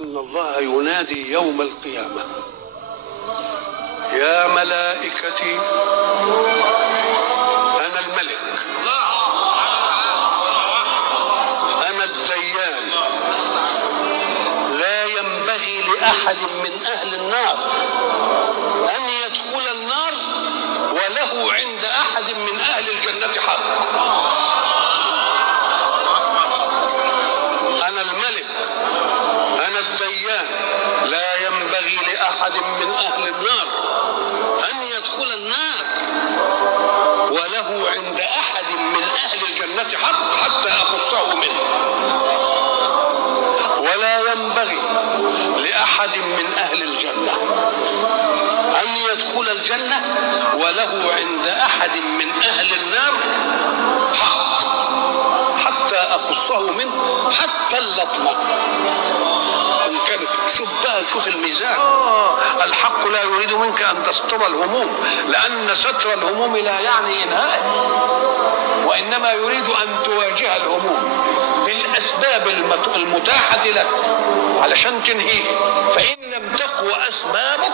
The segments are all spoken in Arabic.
إن الله ينادي يوم القيامة: يا ملائكتي أنا الملك، أنا الديان، لا ينبغي لأحد من أهل النار أن يدخل النار وله عند أحد من أهل الجنة حق. أنا الملك، أنا الديان، لا ينبغي لأحد من أهل النار أن يدخل النار وله عند أحد من أهل الجنة حق حتى أخصه منه، ولا ينبغي لأحد من أهل الجنة أن يدخل الجنة وله عند أحد من أهل النار حق حتى أخصه منه حتى اللطمة. إن كانت شوف الميزان. الحق لا يريد منك أن تستر الهموم، لأن ستر الهموم لا يعني إنهاء، وإنما يريد أن تواجه الهموم بالأسباب المتاحة لك علشان تنهيه. فإن لم تقوى أسبابك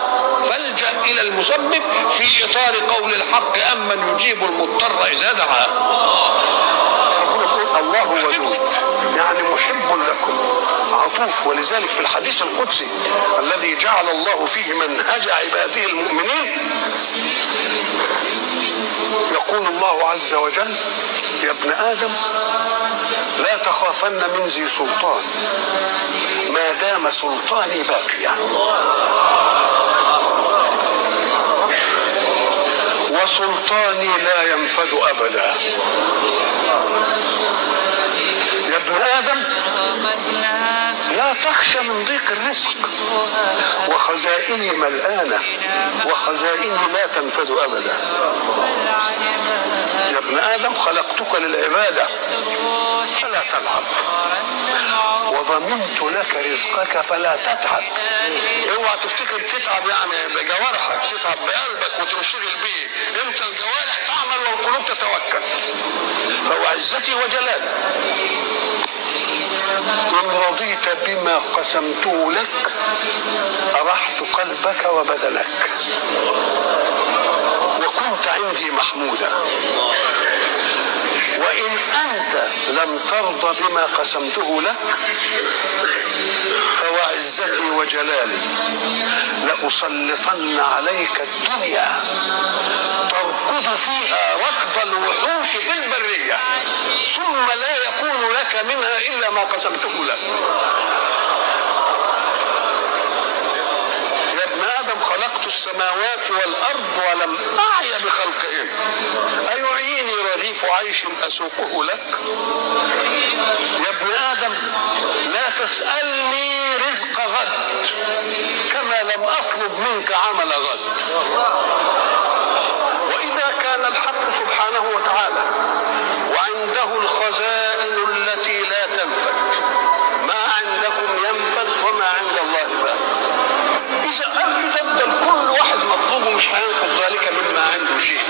فالجأ إلى المسبب في إطار قول الحق: أمن يجيب المضطر إذا دعاه. الله ودود، يعني محب لكم عطوف. ولذلك في الحديث القدسي الذي جعل الله فيه منهج عباده المؤمنين يقول الله عز وجل: يا ابن آدم لا تخافن من ذي سلطان ما دام سلطاني باقيا، وسلطاني لا ينفد أبدا. يا ابن آدم لا تخشى من ضيق الرزق، وخزائني ملآنة وخزائني لا تنفد أبدا. يا ابن آدم خلقتك للعبادة فلا تلعب، وضمنت لك رزقك فلا تتعب. اوعى تفتكر تتعب يعني بجوارحك، تتعب بقلبك وتنشغل به. انت الجوارح تعمل والقلوب تتوكل. فوعزتي وجلالي إن رضيت بما قسمته لك أرحت قلبك وبدنك وكنت عندي محمودا. وإن أنت لم ترضى بما قسمته لك فوعزتي وجلالي لأسلطن عليك الدنيا تركض فيها ركض الوحوش في البرية، ثم لا يكون لك منها إلا ما قسمته لك. يا ابن آدم خلقت السماوات والأرض ولم أعي بخلقهن، أيعيني رغيف عيش أسوقه لك؟ يا ابن آدم لا تسألني رزق غد كما لم أطلب منك عمل غد. وإذا كان الحق سبحانه وتعالى وعنده الخزائن التي لا تنفد، ما عندكم ينفد وما عند الله باق. إذا أبدا كل واحد مطلوب مش هينقذ ذلك مما عنده شيء.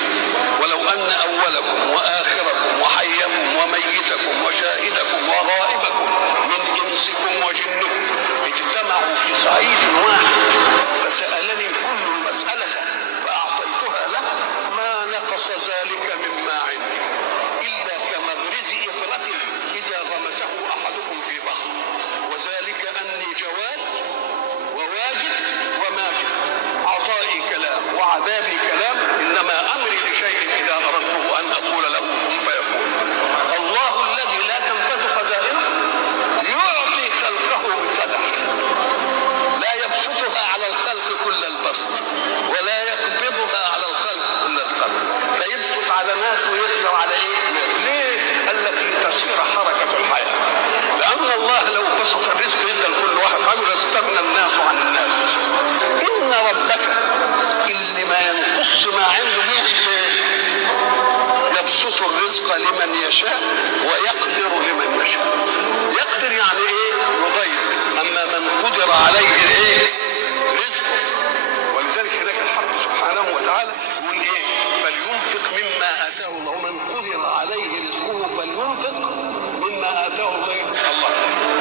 ولو أن أولكم وآخركم وحيكم وميتكم وشاهدكم وغائبكم من إنسكم وجنكم اجتمعوا في صعيد واحد فسألني كل مسألة فأعطيتها له ما نقص ذلك مما عندي إلا كمبرز إبرة إذا غمسه أحدكم في بحر، وذلك أني جواد وواجد وماجد، عطائي كلام وعذابي كلام، إنما أمري لشيء إذا أردته أن أقول له كن فيكون. الله الذي لا تنفذ خزائنه يعطي خلقه بقدر، لا يبسطها على الخلق كل البسط ولا يقبضها على الخلق كل القبض، فيبسط على ناس ويقدر على ايه؟ ليه؟ قال لك لتسير حركة الحياة، لأن الله لو بسط الرزق يدى لكل واحد حاجة لاستغنى الناس عن الناس. إن ربك اللي ما ينقص ما عنده به يبسط الرزق لمن يشاء ويقدر لمن يشاء. يقدر يعني ايه؟ يضيق. أما من قدر عليه ايه؟ رزقه. ولذلك هناك الحق سبحانه وتعالى يقول ايه؟ فلينفق مما آتاه الله، من قدر عليه رزقه فلينفق مما آتاه الله.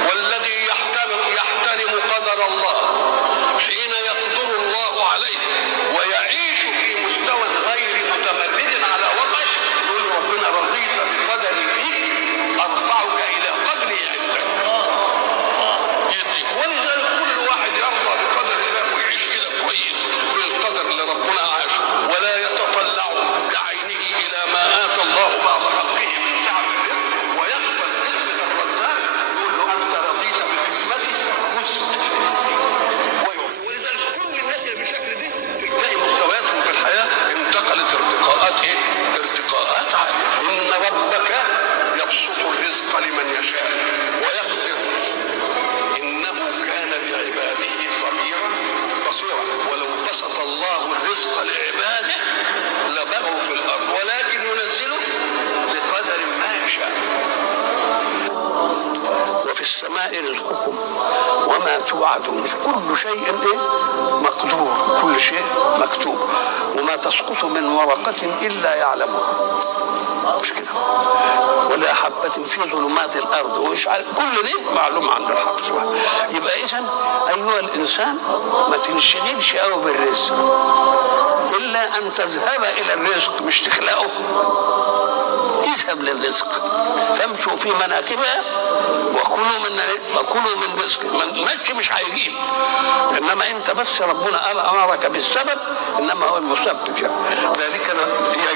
والذي يحترم قدر السماء رزقكم وما توعدون، كل شيء مقدور، كل شيء مكتوب، وما تسقط من ورقة إلا يعلمها، مش كده؟ ولا حبة في ظلمات الأرض، ومش عارف، كل دي معلوم عند الحق سبحانه. يبقى إذن أيها الإنسان ما تنشغلش قوي بالرزق، إلا أن تذهب إلى الرزق، مش تخلقه. اذهب للرزق فامشوا في مناكبها وكلوا من رزقه. ماشي مش هيجيب، انما انت بس ربنا قال امرك بالسبب، انما هو المسبب يعني. ذلك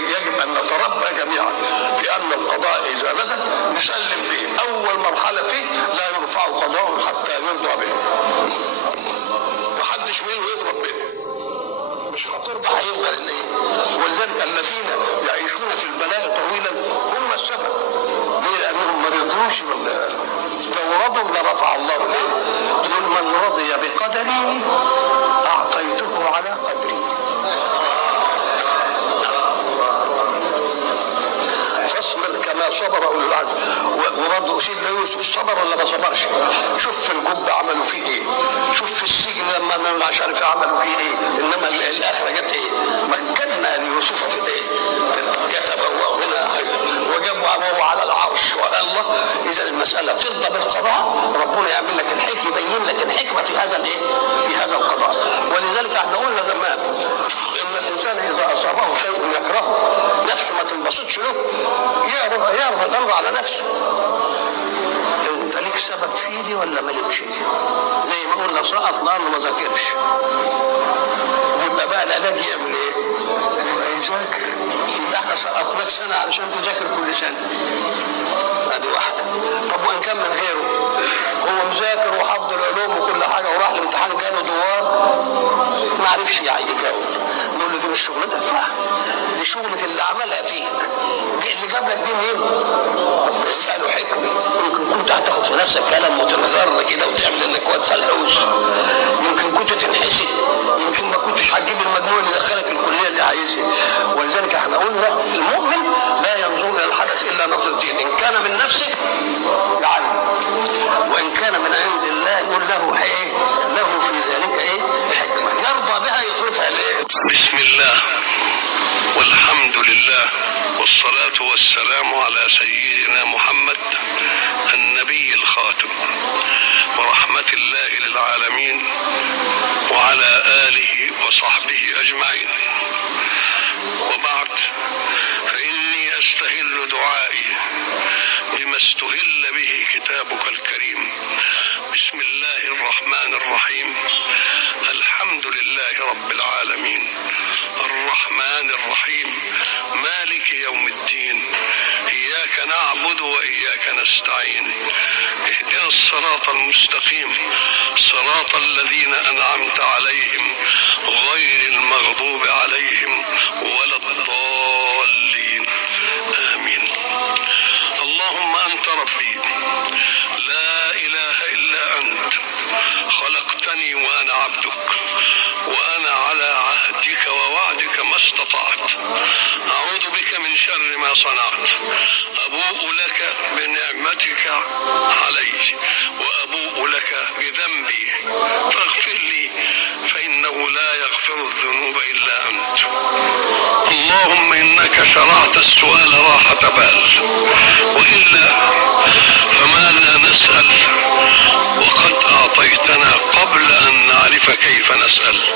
يجب ان نتربى جميعا في ان القضاء اذا نزل نسلم به. اول مرحله فيه لا يرفع قضاء حتى يرضى به، محدش منه يضرب به، مش هترضى هيفضل الايه. ولذلك الذين يعيشون في البلاء طويلا هم السبب، ليه؟ لانهم ما رضوش بالله. لو رضوا لرفع الله له. يقول من رضي بقدري اعطيته على قدري. فاصبر كما صبر اولو العزم. ورضوا سيدنا يوسف صبر ولا ما صبرش؟ شوف في الجب عملوا فيه ايه، شوف في السجن لما مش عارف عملوا فيه ايه، انما الاخره جت ايه؟ مكنا ليوسف في ايه؟ يتبوأ منها وجابوا ابوه على العرش. والله اذا المساله ترضى بالقضاء ربنا يعمل لك الحكمه، يبين لك الحكمه في هذا الايه؟ في هذا القضاء. ولذلك احنا قلنا زمان ان الانسان اذا اصابه شيء يكرهه نفسه ما تنبسطش له، يعرض على نفسه. انت ليك سبب في دي ولا مالكش؟ زي ما قلنا سقط لانه ما ذاكرش، يبقى بقى العلاج يعمل ايه؟ يبقى يذاكر. يبقى احنا سقطناك سنه علشان تذاكر كل سنه، ادي واحده. طب وان كان من غيره هو مذاكر وحفظ العلوم وكل حاجه وراح الامتحان جاله دوار ما عرفش يعني يجاوب، نقول له دي مش شغلتك، دي شغلة اللي عملها فيك. اللي جاب لك دي منين؟ اسأله حكمة. يمكن كنت هتاخد في نفسك كلام وتنغر كده وتعمل انك واد فلحوس، يمكن كنت تنحسد، يمكن ما كنتش هتجيب المجموع اللي دخلك الكلية اللي عايزها. ولذلك احنا قلنا المؤمن لا ينظر الى الحدث الا نظرتين، ان كان من نفسه يعلم، وان كان من عند الله يقول له ايه؟ له في ذلك ايه؟ حكمة يرضى بها يطلبها ليه؟ بسم الله والحمد لله والصلاة والسلام على سيدنا محمد النبي الخاتم ورحمة الله للعالمين وعلى آله وصحبه أجمعين. وبعد، فإني أستهل دعائي بما استهل به كتابك الكريم. بسم الله الرحمن الرحيم. الحمد لله رب العالمين الرحمن الرحيم مالك يوم الدين. إياك نعبد وإياك نستعين. اهدنا الصراط المستقيم صراط الذين أنعمت عليهم غير المغضوب عليهم ولا الضالين. آمين. اللهم أنت ربي لا إله إلا أنت، خلقتني وأنا عبدك، وأنا على عهدك ووعدك ما استطعت. أعوذ بك من شر ما صنعت. أبوء لك بنعمتك علي وأبوء لك بذنبي فاغفر لي فإنه لا يغفر الذنوب إلا أنت. اللهم إنك شرعت السؤال راحة بال، وإلا فماذا نسأل وقد أعطيتنا قبل أن نعرف كيف نسأل.